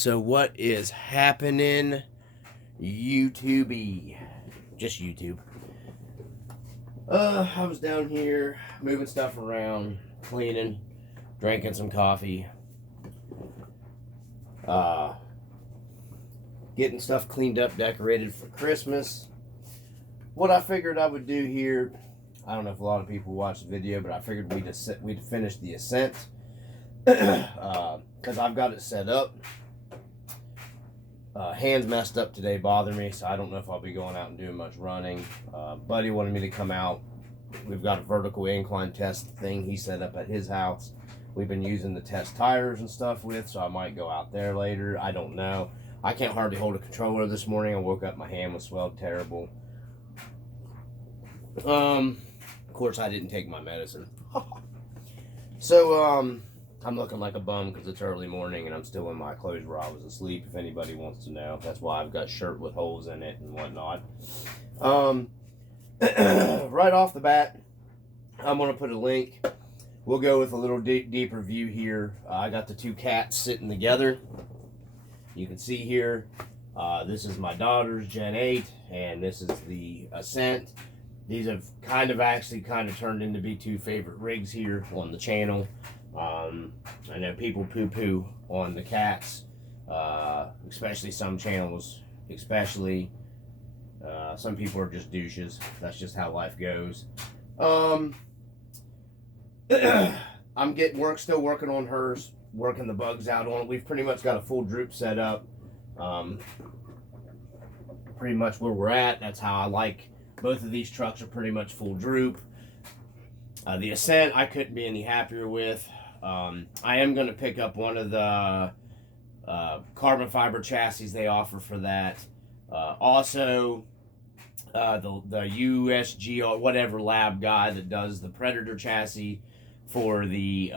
So what is happening, YouTube? Just YouTube. I was down here moving stuff around, cleaning, drinking some coffee, getting stuff cleaned up, decorated for Christmas. What I figured I would do here, I don't know if a lot of people watch the video, but I figured we'd finish the Ascent because I've got it set up. Hands messed up today, bother me, so I don't know if I'll be going out and doing much running. Buddy wanted me to come out. We've got a vertical incline test thing he set up at his house. We've been using the test tires and stuff with, so I might go out there later. I don't know. I can't hardly hold a controller this morning. I woke up, my hand was swelled terrible. Of course, I didn't take my medicine. So, I'm looking like a bum because it's early morning and I'm still in my clothes where I was asleep, if anybody wants to know. That's why I've got a shirt with holes in it and whatnot. Right off the bat, I'm going to put a link. We'll go with a little deeper view here. I got the two cats sitting together. You can see here, this is my daughter's Gen8 and this is the Ascent. These have kind of turned into be two favorite rigs here on the channel. I know people poo-poo on the cats, especially some channels, especially some people are just douches. That's just how life goes. Still working on hers, working the bugs out on it. We've pretty much got a full droop set up. Pretty much where we're at. That's how I like. Both of these trucks are pretty much full droop. The Ascent I couldn't be any happier with. I am going to pick up one of the carbon fiber chassis they offer for that. Also, the USG or whatever lab guy that does the Predator chassis for the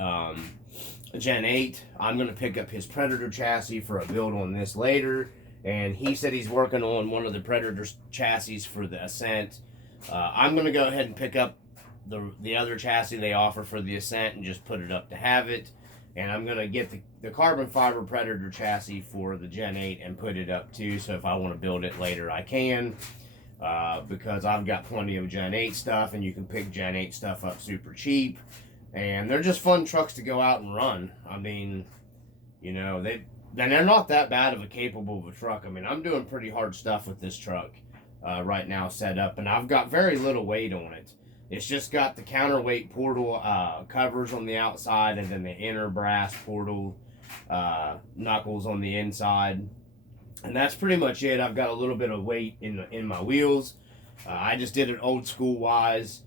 Gen8. I'm going to pick up his Predator chassis for a build on this later. And he said he's working on one of the Predator chassis for the Ascent. I'm going to go ahead and pick up the other chassis they offer for the Ascent and just put it up to have it. And I'm going to get the carbon fiber Predator chassis for the Gen8 and put it up too. So if I want to build it later, I can. Because I've got plenty of Gen8 stuff and you can pick Gen8 stuff up super cheap. And they're just fun trucks to go out and run. I mean, you know, they're not that bad of a capable of a truck. I mean, I'm doing pretty hard stuff with this truck right now set up. And I've got very little weight on it. It's just got the counterweight portal covers on the outside and then the inner brass portal knuckles on the inside. And that's pretty much it. I've got a little bit of weight in my wheels. I just did it old school wise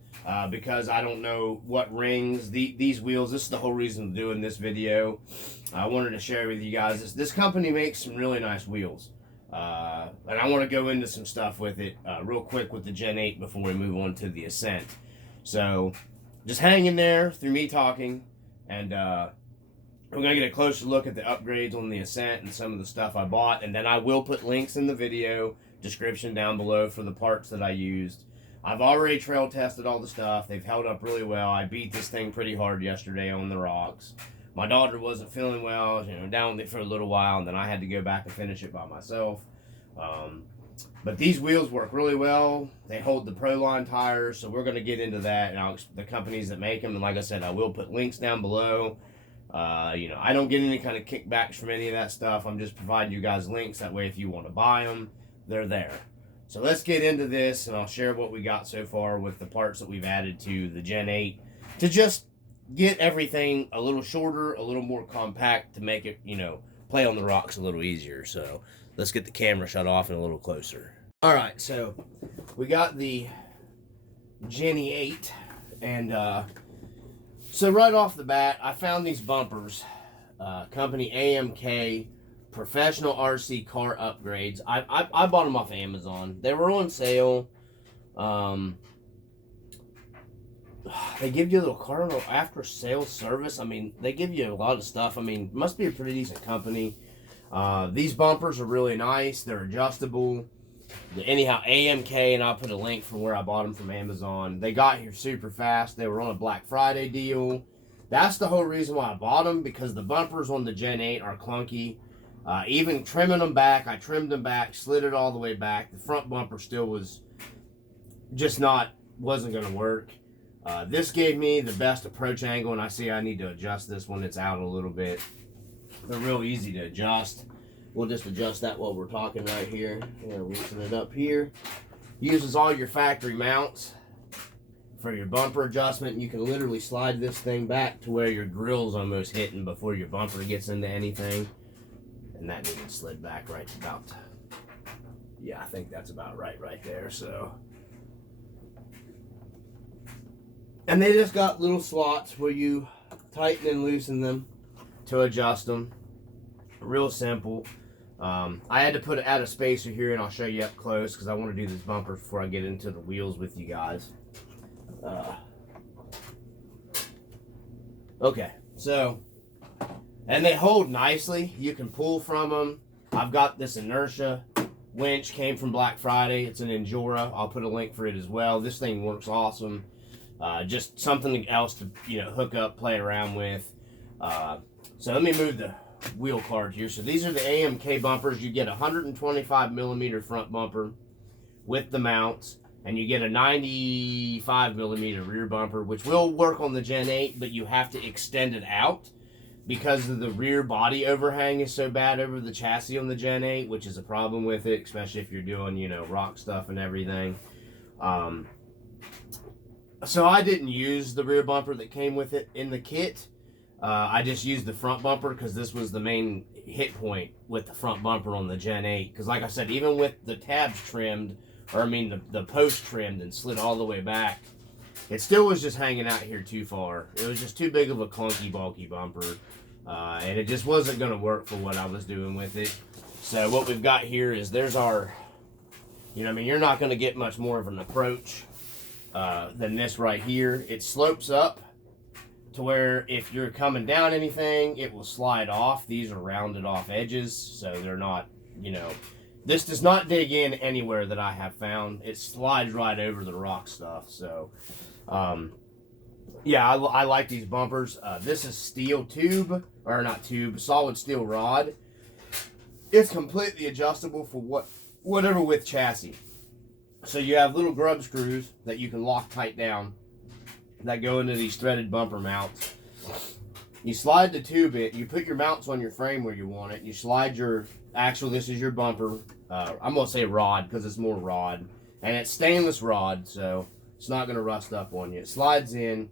because I don't know what rings. These wheels, this is the whole reason of doing this video. I wanted to share with you guys. This company makes some really nice wheels. And I want to go into some stuff with it real quick with the Gen8 before we move on to the Ascent. So just hang in there through me talking, and we're going to get a closer look at the upgrades on the Ascent and some of the stuff I bought, and then I will put links in the video description down below for the parts that I used. I've already trail tested all the stuff. They've held up really well. I beat this thing pretty hard yesterday on the rocks. My daughter wasn't feeling well, down with it for a little while, and then I had to go back and finish it by myself. But these wheels work really well. They hold the Proline tires, so we're going to get into that and the companies that make them. And like I said, I will put links down below. I don't get any kind of kickbacks from any of that stuff. I'm just providing you guys links. That way, if you want to buy them, they're there. So let's get into this, and I'll share what we got so far with the parts that we've added to the Gen8 to just get everything a little shorter, a little more compact to make it, play on the rocks a little easier. So let's get the camera shut off and a little closer. All right, so we got the Gen8, and so right off the bat, I found these bumpers, company AMK, Professional RC Car Upgrades. I bought them off Amazon. They were on sale. They give you a little car after sales service. I mean, they give you a lot of stuff. I mean, must be a pretty decent company. These bumpers are really nice. They're adjustable. Anyhow, AMK, and I'll put a link from where I bought them from Amazon. They got here super fast. They were on a Black Friday deal. That's the whole reason why I bought them, because the bumpers on the Gen8 are clunky. Even trimming them back, I trimmed them back, slid it all the way back. The front bumper still was just wasn't going to work. This gave me the best approach angle, and I see I need to adjust this when it's out a little bit. They're real easy to adjust. We'll just adjust that while we're talking right here. I'm going to loosen it up here. Uses all your factory mounts for your bumper adjustment. You can literally slide this thing back to where your grill's almost hitting before your bumper gets into anything. And that needed slid back right about, yeah, I think that's about right there. So, and they just got little slots where you tighten and loosen them to adjust them. Real simple. I had to add a spacer here, and I'll show you up close because I want to do this bumper before I get into the wheels with you guys. Okay, so, and they hold nicely. You can pull from them. I've got this inertia winch, came from Black Friday. It's an Endura. I'll put a link for it as well. This thing works awesome. Just something else to, hook up, play around with. So let me move the wheel card here. So these are the AMK bumpers. You get a 125 millimeter front bumper with the mounts, and you get a 95 millimeter rear bumper, which will work on the Gen 8, but you have to extend it out because of the rear body overhang is so bad over the chassis on the Gen 8, which is a problem with it, especially if you're doing, rock stuff and everything. So I didn't use the rear bumper that came with it in the kit. I just used the front bumper because this was the main hit point with the front bumper on the Gen 8. Because like I said, even with the tabs trimmed, the post trimmed and slid all the way back, it still was just hanging out here too far. It was just too big of a clunky, bulky bumper. And it just wasn't going to work for what I was doing with it. So what we've got here is there's our, you're not going to get much more of an approach than this right here. It slopes up to where if you're coming down anything, it will slide off. These are rounded off edges, so they're not, this does not dig in anywhere that I have found. It slides right over the rock stuff. So, yeah, I like these bumpers. This is steel tube, or not tube, solid steel rod. It's completely adjustable for whatever width chassis. So you have little grub screws that you can lock tight down that go into these threaded bumper mounts. You slide the tube in, you put your mounts on your frame where you want it, you slide your axle, this is your bumper, I'm going to say rod because it's more rod, and it's stainless rod, so it's not going to rust up on you. It slides in,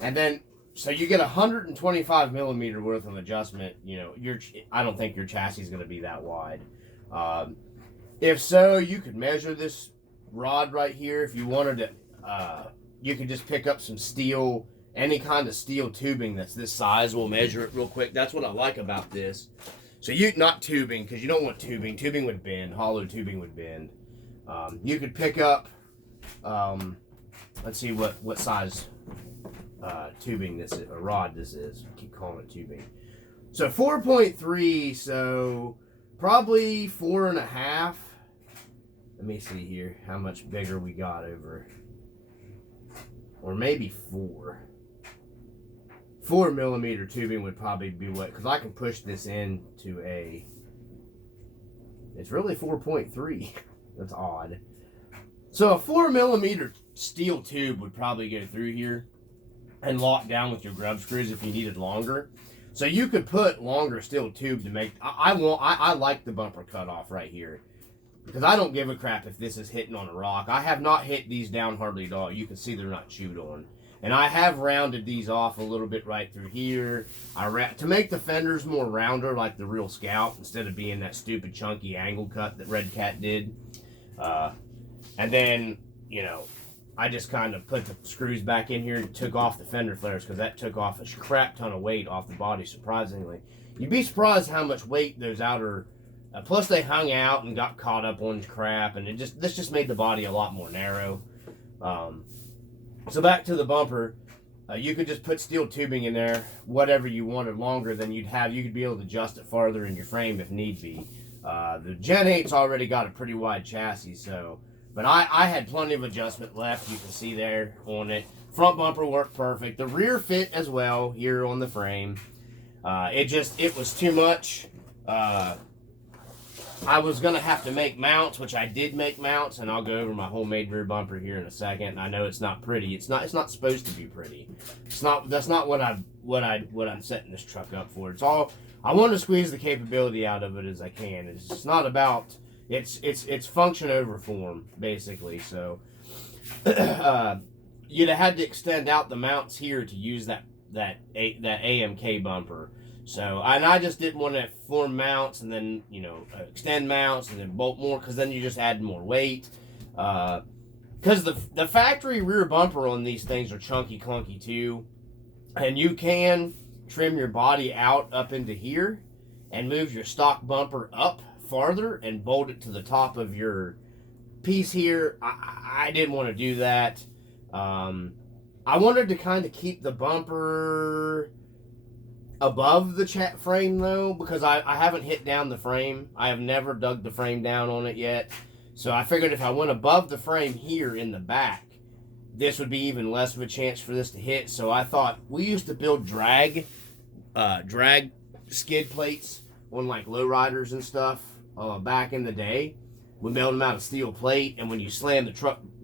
and then, so you get 125 millimeter worth of adjustment. I don't think your chassis is going to be that wide. If so, you could measure this rod right here if you wanted to. You could just pick up some steel, any kind of steel tubing that's this size. We'll measure it real quick. That's what I like about this. So not tubing, because you don't want tubing. Tubing would bend. Hollow tubing would bend. You could pick up, let's see what size tubing this is, or rod this is. I keep calling it tubing. So 4.3, so probably 4.5. Let me see here how much bigger we got over. Or maybe 4. 4 millimeter tubing would probably be what, because I can push this into it's really 4.3. That's odd. So a 4 millimeter steel tube would probably go through here and lock down with your grub screws if you needed longer. So you could put longer steel tube to make, I like the bumper cutoff right here. Because I don't give a crap if this is hitting on a rock. I have not hit these down hardly at all. You can see they're not chewed on. And I have rounded these off a little bit right through here. To make the fenders more rounder like the real Scout, instead of being that stupid chunky angle cut that Red Cat did. And then, I just kind of put the screws back in here and took off the fender flares because that took off a crap ton of weight off the body, surprisingly. You'd be surprised how much weight those outer... plus they hung out and got caught up on crap, and this just made the body a lot more narrow. So back to the bumper, you could just put steel tubing in there, whatever you wanted longer than you'd have. You could be able to adjust it farther in your frame if need be. The Gen 8's already got a pretty wide chassis, but I had plenty of adjustment left. You can see there on it. Front bumper worked perfect. The rear fit as well here on the frame. It was too much. I was gonna have to make mounts, which I did make mounts, and I'll go over my homemade rear bumper here in a second. And I know it's not pretty. It's not supposed to be pretty. It's not. That's not what I'm setting this truck up for. It's all. I want to squeeze the capability out of it as I can. It's not about. It's function over form basically. So you'd have had to extend out the mounts here to use that AMK bumper. So, and I just didn't want to form mounts and then, extend mounts and then bolt more, because then you just add more weight. Because the factory rear bumper on these things are chunky clunky too. And you can trim your body out up into here and move your stock bumper up farther and bolt it to the top of your piece here. I didn't want to do that. I wanted to kind of keep the bumper above the chat frame though, because I haven't hit down the frame. I have never dug the frame down on it yet. So I figured if I went above the frame here in the back, this would be even less of a chance for this to hit. So I thought, we used to build drag skid plates on like lowriders and stuff back in the day. We built them out of steel plate, and when you slam the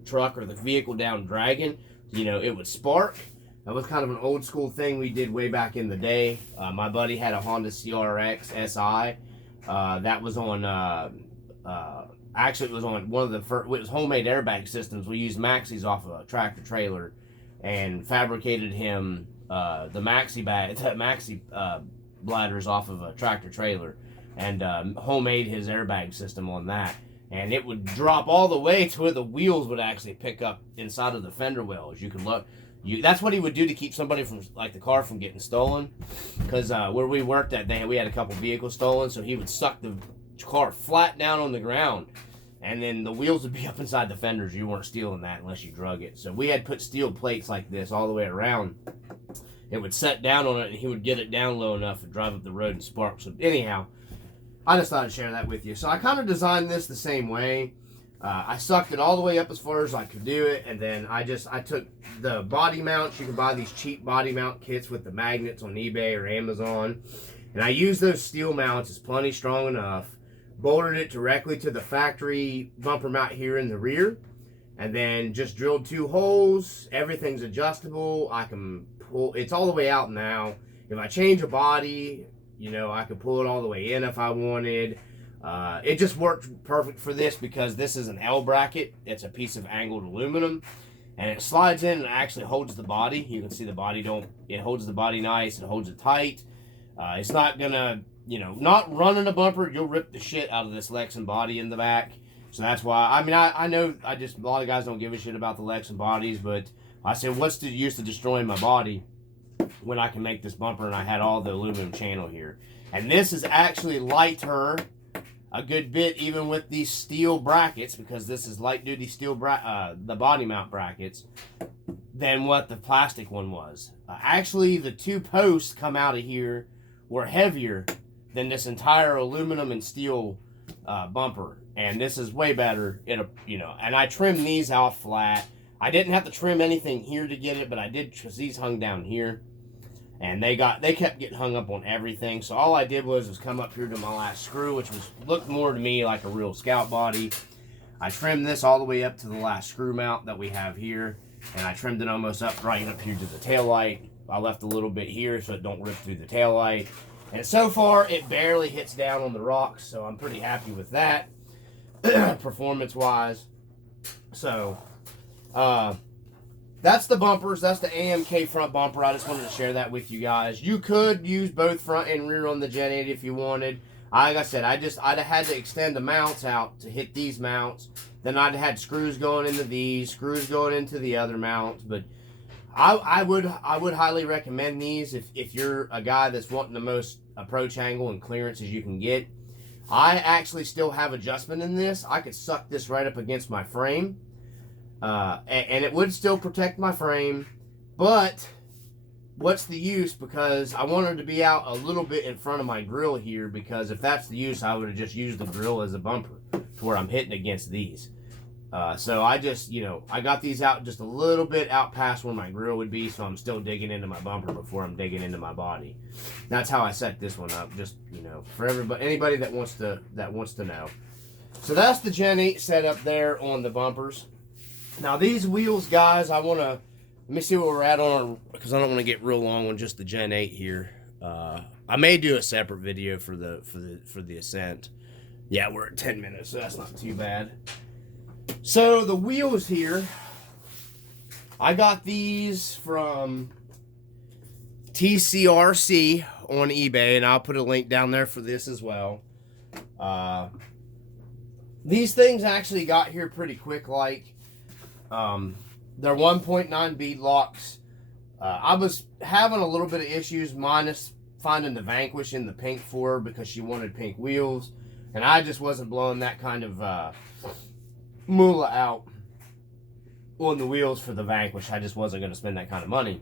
truck or the vehicle down dragging, it would spark. That was kind of an old school thing we did way back in the day. My buddy had a Honda CRX SI. That was on, actually it was on one of the first, it was homemade airbag systems. We used maxis off of a tractor trailer and fabricated him the maxi bladders off of a tractor trailer, and homemade his airbag system on that. And it would drop all the way to where the wheels would actually pick up inside of the fender wells. You can look. That's what he would do to keep somebody from, like, the car from getting stolen. Because where we worked at, we had a couple vehicles stolen, so he would suck the car flat down on the ground, and then the wheels would be up inside the fenders. You weren't stealing that unless you drug it. So we had put steel plates like this all the way around. It would set down on it, and he would get it down low enough to drive up the road and spark. So anyhow, I just thought I'd share that with you. So I kind of designed this the same way. I sucked it all the way up as far as I could do it, and then I took the body mounts. You can buy these cheap body mount kits with the magnets on eBay or Amazon, and I used those steel mounts. It's plenty strong enough. Bolted it directly to the factory bumper mount here in the rear, and then just drilled 2 holes. Everything's adjustable. I can pull. It's all the way out now. If I change a body, I could pull it all the way in if I wanted. It just worked perfect for this because this is an L bracket. It's a piece of angled aluminum, and it slides in and actually holds the body. You can see the body it holds the body nice. It holds it tight. It's not gonna, not running a bumper. You'll rip the shit out of this Lexan body in the back. So that's why, I know a lot of guys don't give a shit about the Lexan bodies, but I said, what's the use of destroying my body when I can make this bumper? And I had all the aluminum channel here. And this is actually lighter a good bit, even with these steel brackets, because this is light duty steel the body mount brackets, than what the plastic one was. Actually, the 2 posts come out of here were heavier than this entire aluminum and steel bumper, and this is way better. And I trimmed these off flat. I didn't have to trim anything here to get it, but I did, because these hung down here. And they kept getting hung up on everything. So all I did was come up here to my last screw, which looked more to me like a real Scout body. I trimmed this all the way up to the last screw mount that we have here. And I trimmed it almost right up here to the tail light. I left a little bit here so it don't rip through the tail light. And so far, it barely hits down on the rocks. So I'm pretty happy with that, performance-wise. So, that's the bumpers. That's the AMK front bumper. I just wanted to share that with you guys. You could use both front and rear on the Gen8 if you wanted. Like I said, I'd have had to extend the mounts out to hit these mounts. Then I'd had screws going into these, screws going into the other mounts. But I would highly recommend these if you're a guy that's wanting the most approach angle and clearance as you can get. I actually still have adjustment in this. I could suck this right up against my frame. And it would still protect my frame, but what's the use? Because I wanted to be out a little bit in front of my grill here, because if that's the use, I would have just used the grill as a bumper to where I'm hitting against these. So I just, I got these out just a little bit out past where my grill would be, so I'm still digging into my bumper before I'm digging into my body. That's how I set this one up, just, for anybody that wants to know. So that's the Gen 8 setup there on the bumpers. Now these wheels, guys, let me see where we're at on, because I don't want to get real long on just the Gen 8 here. I may do a separate video for the Ascent. Yeah, we're at 10 minutes, so that's not too bad. So the wheels here, I got these from TCRC on eBay, and I'll put a link down there for this as well. These things actually got here pretty quick, like they're 1.9 bead locks. I was having a little bit of issues minus finding the Vanquish in the pink for her because she wanted pink wheels, and I just wasn't blowing that kind of moolah out on the wheels for the Vanquish. I just wasn't going to spend that kind of money.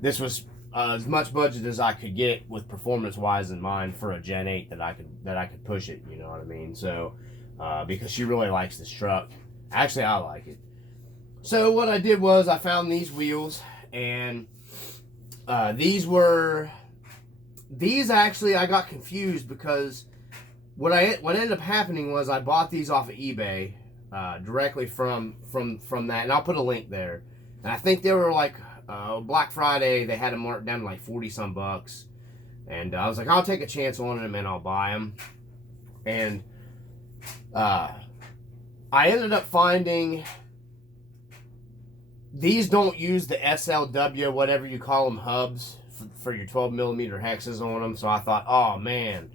This was as much budget as I could get with performance-wise in mind for a Gen 8 that I could push it. You know what I mean? So because she really likes this truck. Actually, I like it. So what I did was I found these wheels, and these actually, I got confused because what ended up happening was I bought these off of eBay directly from that, and I'll put a link there. And I think they were like Black Friday. They had them marked down to like 40 some bucks, and I was like, I'll take a chance on them and I'll buy them. And I ended up finding these don't use the SLW, whatever you call them, hubs for your 12mm hexes on them. So I thought, oh man,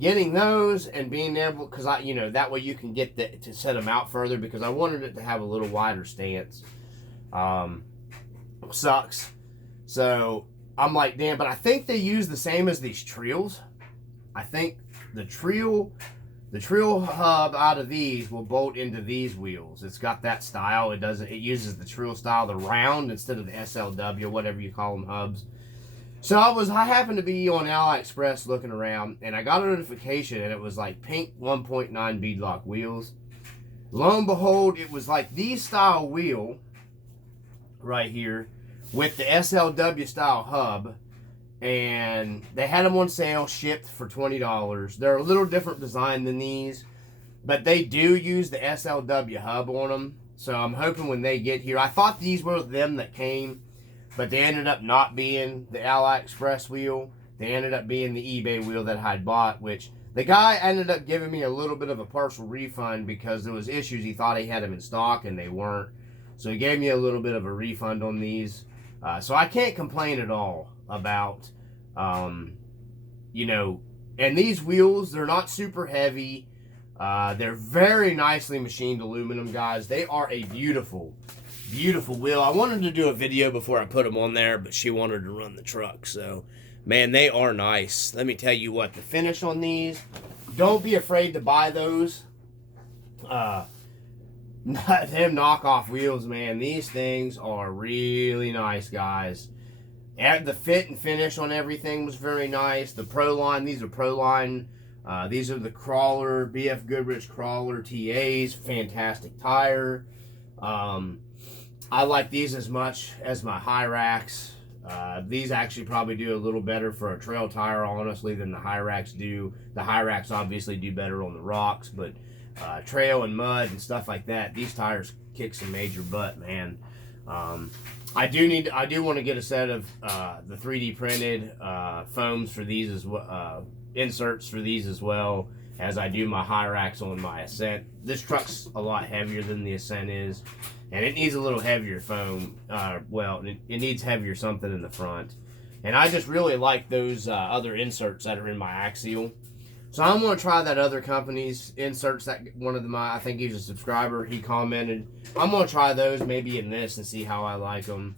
getting those and being able, because that way you can get to set them out further, because I wanted it to have a little wider stance. Sucks. So I'm like, damn, but I think they use the same as these Trials. I think the Trial hub out of these will bolt into these wheels. It's got that style. It uses the Trial style, the round instead of the SLW, whatever you call them, hubs. So I happened to be on AliExpress looking around, and I got a notification, and it was like pink 1.9 beadlock wheels. Lo and behold, it was like these style wheel right here with the SLW style hub, and they had them on sale, shipped for $20. They're a little different design than these, but they do use the SLW hub on them. So I'm hoping when they get here, I thought these were them that came, but they ended up not being the AliExpress wheel. They ended up being the eBay wheel that I'd bought, which the guy ended up giving me a little bit of a partial refund because there was issues. He thought he had them in stock and they weren't. So he gave me a little bit of a refund on these. So I can't complain at all about, and these wheels, they're not super heavy. They're very nicely machined aluminum, guys. They are a beautiful, beautiful wheel. I wanted to do a video before I put them on there, but she wanted to run the truck. So, man, they are nice. Let me tell you what, the finish on these, don't be afraid to buy those. Not them knockoff wheels, man. These things are really nice, guys. And the fit and finish on everything was very nice. The Pro Line, these are Pro Line. These are the Crawler, BF Goodrich Crawler TAs. Fantastic tire. I like these as much as my Hyrax. These actually probably do a little better for a trail tire, honestly, than the Hyrax do. The Hyrax obviously do better on the rocks, but trail and mud and stuff like that, these tires kick some major butt, man. I do want to get a set of the 3D printed foams for these as well, inserts for these as well, as I do my Hyrax on my Ascent. This truck's a lot heavier than the Ascent is, and it needs a little heavier foam. It needs heavier something in the front, and I just really like those other inserts that are in my Axial. So I'm going to try that other company's inserts that one of them, I think he's a subscriber, he commented. I'm going to try those maybe in this and see how I like them.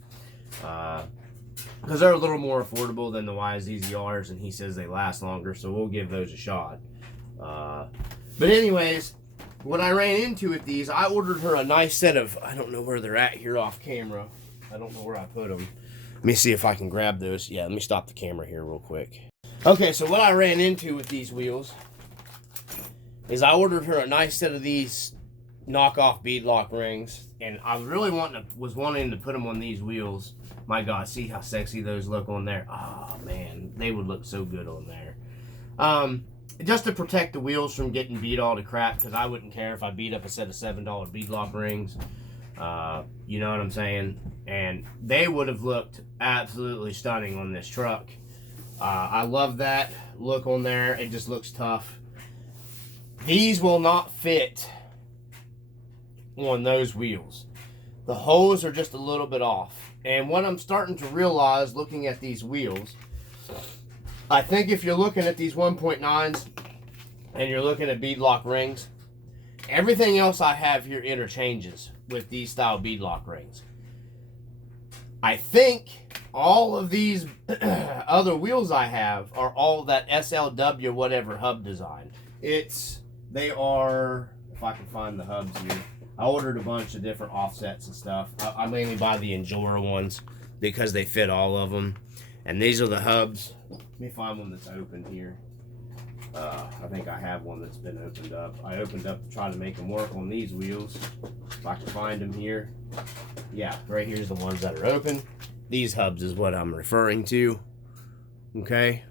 Because they're a little more affordable than the YZZRs, and he says they last longer, so we'll give those a shot. But anyways, what I ran into with these, I ordered her a nice set of, I don't know where they're at here off camera. I don't know where I put them. Let me see if I can grab those. Yeah, let me stop the camera here real quick. Okay, so what I ran into with these wheels is I ordered her a nice set of these knockoff beadlock rings, and I was wanting to put them on these wheels. My God, see how sexy those look on there. Oh man, they would look so good on there. Just to protect the wheels from getting beat all to crap, because I wouldn't care if I beat up a set of $7 beadlock rings. You know what I'm saying? And they would have looked absolutely stunning on this truck. I love that look on there. It just looks tough. These will not fit on those wheels. The holes are just a little bit off. And what I'm starting to realize looking at these wheels, I think if you're looking at these 1.9s and you're looking at beadlock rings, everything else I have here interchanges with these style beadlock rings. I think all of these other wheels I have are all that SLW whatever hub design. They are, if I can find the hubs here, I ordered a bunch of different offsets and stuff. I mainly buy the Endura ones because they fit all of them. And these are the hubs. Let me find one that's open here. I think I have one that's been opened up. I opened up to try to make them work on these wheels. If I can find them here. Yeah, right here's the ones that are open. These hubs is what I'm referring to. Okay.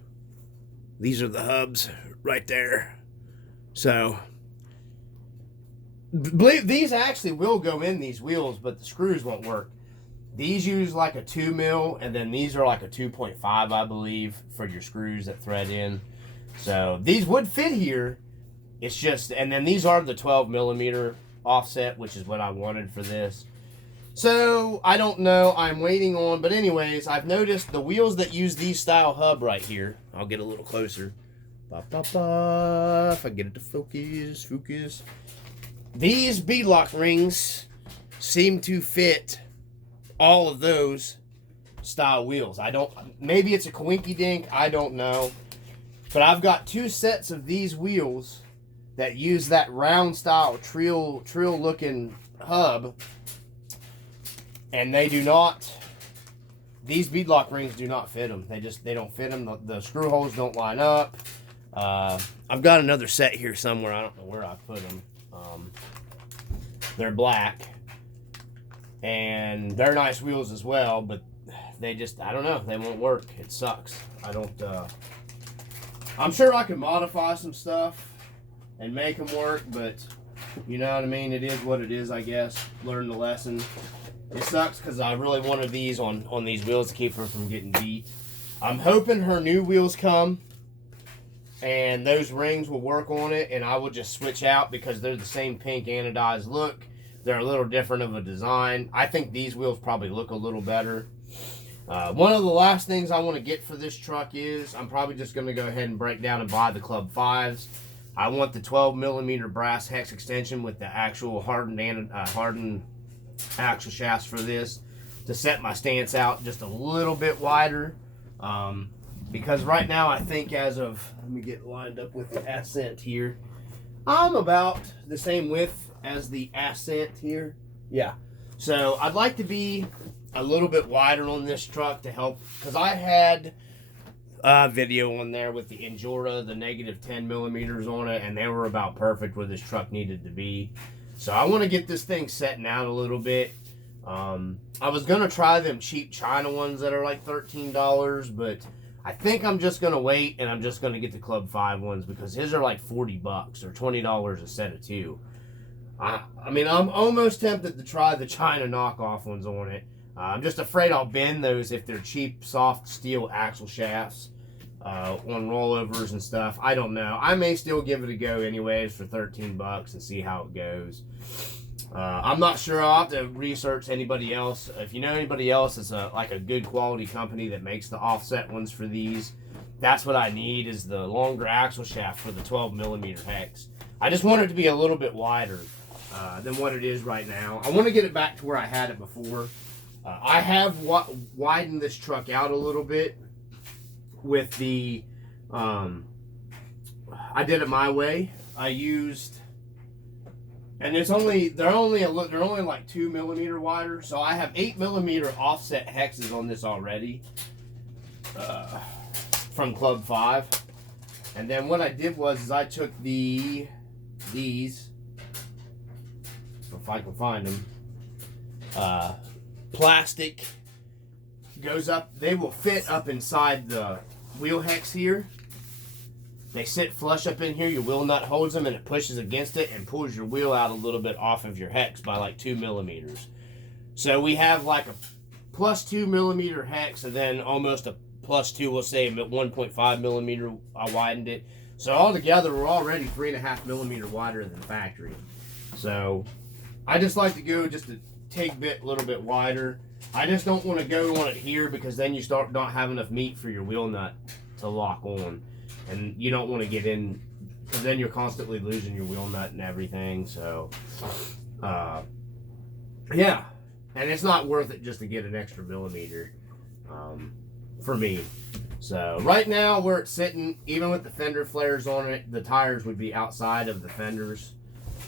These are the hubs right there. So, believe these actually will go in these wheels, but the screws won't work. These use like a 2 mil, and then these are like a 2.5, I believe, for your screws that thread in. So these would fit here. It's just, and then these are the 12 millimeter offset, which is what I wanted for this. So I don't know. I'm waiting on, but anyways, I've noticed the wheels that use these style hub right here. I'll get a little closer. If I get it to focus. These beadlock rings seem to fit all of those style wheels. Maybe it's a coinky dink, I don't know. But I've got 2 sets of these wheels that use that round style trill looking hub. And they do not, these beadlock rings do not fit them. They don't fit them. The screw holes don't line up. I've got another set here somewhere. I don't know where I put them. They're black. And they're nice wheels as well, but they just, I don't know, they won't work. It sucks. I'm sure I could modify some stuff and make them work, but you know what I mean? It is what it is, I guess. Learn the lesson. It sucks because I really wanted these on these wheels to keep her from getting beat. I'm hoping her new wheels come and those rings will work on it, and I will just switch out because they're the same pink anodized look. They're a little different of a design. I think these wheels probably look a little better. One of the last things I want to get for this truck is I'm probably just going to go ahead and break down and buy the Club 5s. I want the 12 millimeter brass hex extension with the actual hardened axle shafts for this to set my stance out just a little bit wider. Because right now I think as of, let me get lined up with the Ascent here, I'm about the same width as the Ascent here. Yeah. So I'd like to be a little bit wider on this truck to help, because I had a video on there with the Endura, the negative 10 millimeters on it, and they were about perfect where this truck needed to be. So I want to get this thing setting out a little bit. I was going to try them cheap China ones that are like $13, but I think I'm just going to wait, and I'm just going to get the Club 5 ones because his are like $40 or $20 a set of 2. I mean, I'm almost tempted to try the China knockoff ones on it. I'm just afraid I'll bend those if they're cheap, soft steel axle shafts on rollovers and stuff. I don't know. I may still give it a go anyways for $13 and see how it goes. I'm not sure. I'll have to research anybody else. If you know anybody else that's like a good quality company that makes the offset ones for these, that's what I need, is the longer axle shaft for the 12 millimeter hex. I just want it to be a little bit wider than what it is right now. I want to get it back to where I had it before. I have widened this truck out a little bit with the, I did it my way. I used, and they're only like 2 millimeter wider. So I have 8 millimeter offset hexes on this already from Club 5. And then what I did was I took the these, if I can find them. Plastic goes up. They will fit up inside the wheel hex here. They sit flush up in here. Your wheel nut holds them, and it pushes against it and pulls your wheel out a little bit off of your hex by like 2 millimeters. So we have like a +2 millimeter hex, and then almost a +2, we'll say 1.5 millimeter. I widened it. So altogether, we're already 3.5 millimeter wider than factory. So I just like to go just a little bit wider. I just don't want to go on it here, because then you start not have enough meat for your wheel nut to lock on. And you don't want to get in, because then you're constantly losing your wheel nut and everything. So, yeah. And it's not worth it just to get an extra millimeter for me. So, right now, where it's sitting, even with the fender flares on it, the tires would be outside of the fenders.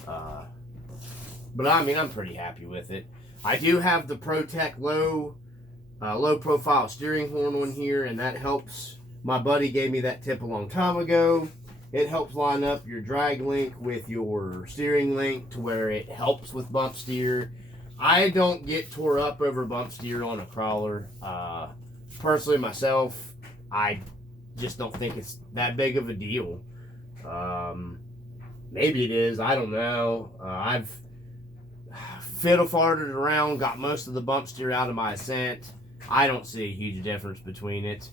But, I mean, I'm pretty happy with it. I do have the ProTech low profile steering horn on here, and that helps. My buddy gave me that tip a long time ago. It helps line up your drag link with your steering link to where it helps with bump steer. I don't get tore up over bump steer on a crawler. Personally, myself, I just don't think it's that big of a deal. Maybe it is. I don't know. I've fiddle-farted around, got most of the bump steer out of my Ascent. I don't see a huge difference between it.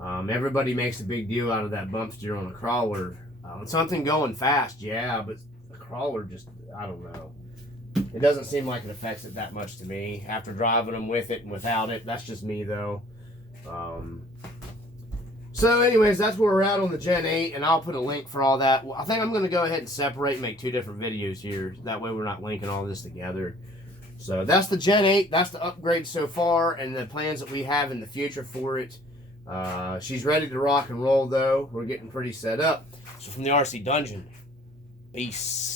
Everybody makes a big deal out of that bump steer on a crawler. Something going fast, yeah, but a crawler just, I don't know. It doesn't seem like it affects it that much to me. After driving them with it and without it, that's just me though. So anyways, that's where we're at on the Gen 8, and I'll put a link for all that. I think I'm going to go ahead and separate and make 2 different videos here. That way we're not linking all this together. So that's the Gen 8. That's the upgrade so far, and the plans that we have in the future for it. She's ready to rock and roll, though. We're getting pretty set up. So from the RC Dungeon, peace.